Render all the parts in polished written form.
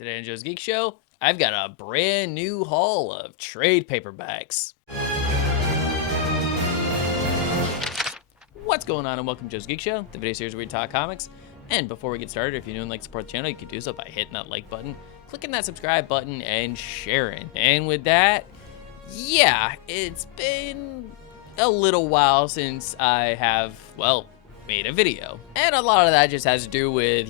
Today on Joe's Geek Show, I've got a brand new haul of trade paperbacks. What's going on, and welcome to Joe's Geek Show, the video series where we talk comics. And before we get started, if you're new and like to support the channel, you can do so by hitting that like button, clicking that subscribe button, and sharing. And with that, yeah, it's been a little while since I have, well, made a video. And a lot of that just has to do with,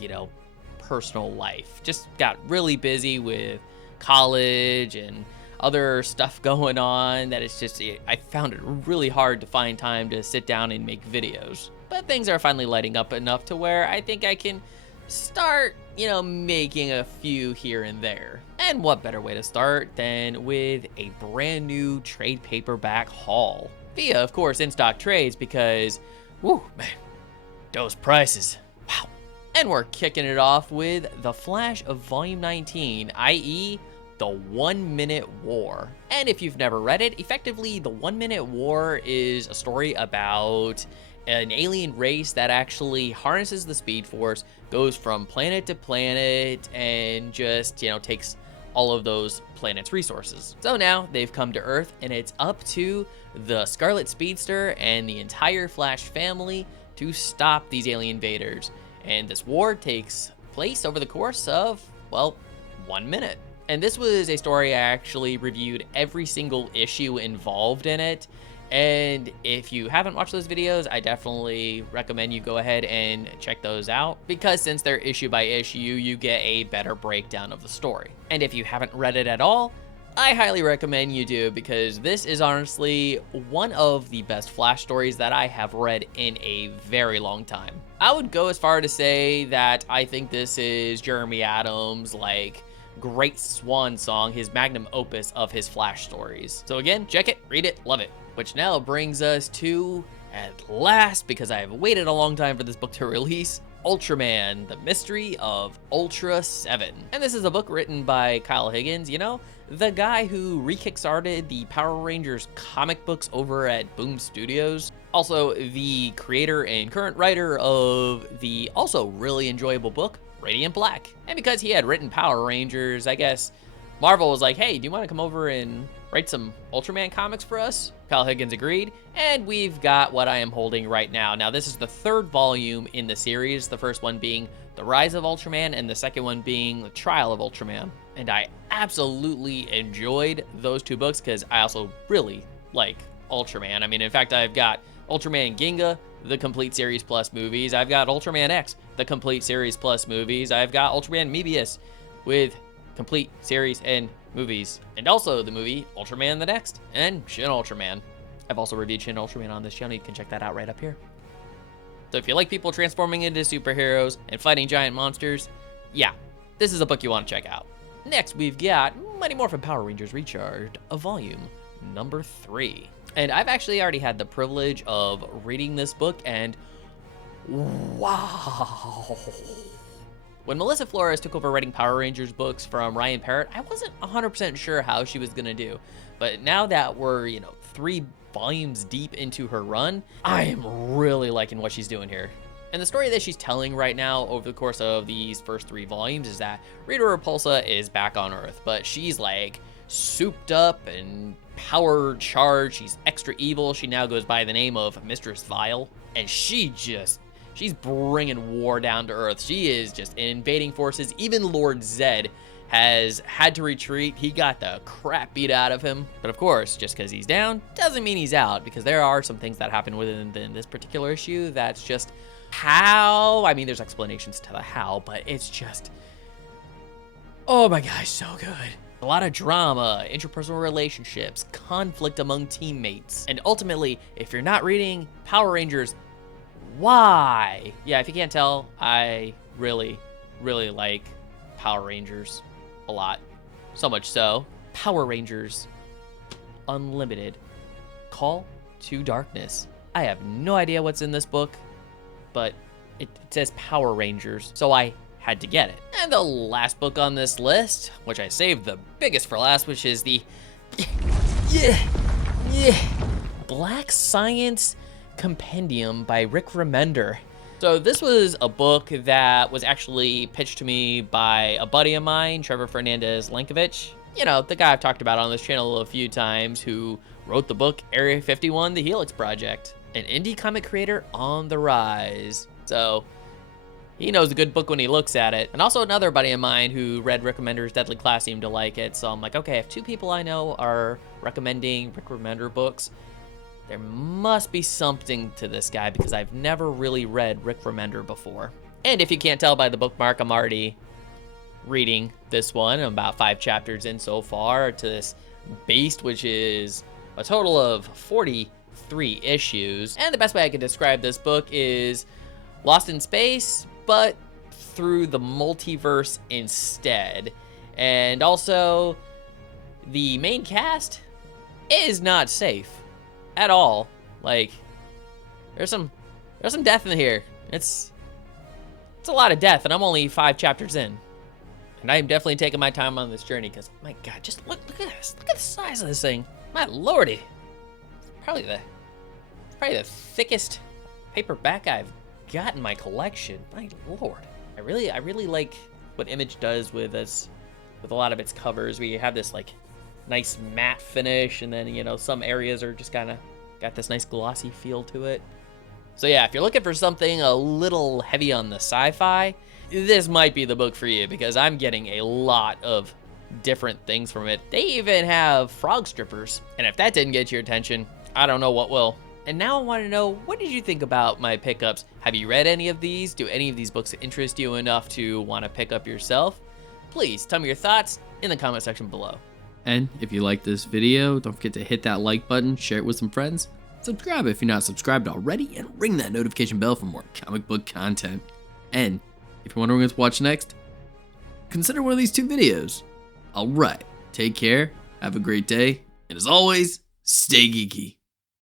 personal life. Just got really busy with college and other stuff going on that it's just, I found it really hard to find time to sit down and make videos. But things are finally lighting up enough to where I think I can start, making a few here and there. And what better way to start than with a brand new trade paperback haul. Via, of course, in-stock trades because, whoo, man, those prices, wow. And we're kicking it off with The Flash of Volume 19, i.e., The 1 Minute War. And if you've never read it, effectively, The 1 Minute War is a story about an alien race that actually harnesses the Speed Force, goes from planet to planet, and just, takes all of those planets' resources. So now they've come to Earth, and it's up to the Scarlet Speedster and the entire Flash family to stop these alien invaders. And this war takes place over the course of, well, 1 minute. And this was a story I actually reviewed every single issue involved in it. And if you haven't watched those videos, I definitely recommend you go ahead and check those out, because since they're issue by issue, you get a better breakdown of the story. And if you haven't read it at all, I highly recommend you do, because this is honestly one of the best Flash stories that I have read in a very long time. I would go as far to say that I think this is Jeremy Adams' great swan song, his magnum opus of his Flash stories. So again, check it, read it, love it. Which now brings us to, at last, because I have waited a long time for this book to release, Ultraman, The Mystery of Ultra 7. And this is a book written by Kyle Higgins, the guy who re-kickstarted the Power Rangers comic books over at Boom Studios. Also, the creator and current writer of the also really enjoyable book, Radiant Black. And because he had written Power Rangers, I guess Marvel was like, hey, do you want to come over and write some Ultraman comics for us? Kyle Higgins agreed, and we've got what I am holding right now. Now, this is the third volume in the series, the first one being The Rise of Ultraman, and the second one being The Trial of Ultraman. And I absolutely enjoyed those two books because I also really like Ultraman. I mean, in fact, I've got Ultraman Ginga, the complete series plus movies. I've got Ultraman X, the complete series plus movies. I've got Ultraman Mebius with complete series and movies, and also the movie Ultraman the Next and Shin Ultraman. I've also reviewed Shin Ultraman on this channel. You can check that out right up here. So if you like people transforming into superheroes and fighting giant monsters, yeah, this is a book you want to check out. Next, we've got Mighty Morphin Power Rangers Recharged, a volume number 3. And I've actually already had the privilege of reading this book, and wow. When Melissa Flores took over writing Power Rangers books from Ryan Parrott, I wasn't 100% sure how she was gonna do. But now that we're, 3 volumes deep into her run, I am really liking what she's doing here. And the story that she's telling right now over the course of these first 3 volumes is that Rita Repulsa is back on Earth, but she's souped up and power charged. She's extra evil. She now goes by the name of Mistress Vile, and she's bringing war down to Earth. She is just invading forces. Even Lord Zed has had to retreat. He got the crap beat out of him. But of course, just because he's down doesn't mean he's out, because there are some things that happen within this particular issue that's just how. I mean, there's explanations to the how, but it's just, oh my gosh, so good. A lot of drama, interpersonal relationships, conflict among teammates. And ultimately, if you're not reading Power Rangers, why? Yeah, if you can't tell, I really, really like Power Rangers a lot. So much so, Power Rangers Unlimited, Call to Darkness. I have no idea what's in this book, but it says Power Rangers, so I had to get it. And the last book on this list, which I saved the biggest for last, which is the Black Science Compendium by Rick Remender. So this was a book that was actually pitched to me by a buddy of mine, Trevor Fernandez Lankovich. You know, the guy I've talked about on this channel a few times, who wrote the book Area 51, The Helix Project. An indie comic creator on the rise. So he knows a good book when he looks at it. And also another buddy of mine who read Rick Remender's Deadly Class seemed to like it. So I'm like, okay, if 2 people I know are recommending Rick Remender books, there must be something to this guy, because I've never really read Rick Remender before. And if you can't tell by the bookmark, I'm already reading this one. I'm about 5 chapters in so far to this beast, which is a total of 43 issues. And the best way I can describe this book is Lost in Space, but through the multiverse instead. And also, the main cast is not safe at all. Like, there's some death in here. It's a lot of death, and I'm only 5 chapters in. And I'm definitely taking my time on this journey, because, my God, just look at this. Look at the size of this thing. My lordy. It's probably the thickest paperback I've got in my collection. My lord. I really like what Image does with a lot of its covers, where you have this like nice matte finish, and then, you know, some areas are just kind of got this nice glossy feel to it. So yeah, if you're looking for something a little heavy on the sci-fi, this might be the book for you, because I'm getting a lot of different things from it. They even have frog strippers, and if that didn't get your attention, I don't know what will. And now I want to know, what did you think about my pickups? Have you read any of these? Do any of these books interest you enough to want to pick up yourself? Please tell me your thoughts in the comment section below. And if you like this video, don't forget to hit that like button, share it with some friends, subscribe if you're not subscribed already, and ring that notification bell for more comic book content. And if you're wondering what to watch next, consider one of these 2 videos. Alright, take care, have a great day, and as always, stay geeky.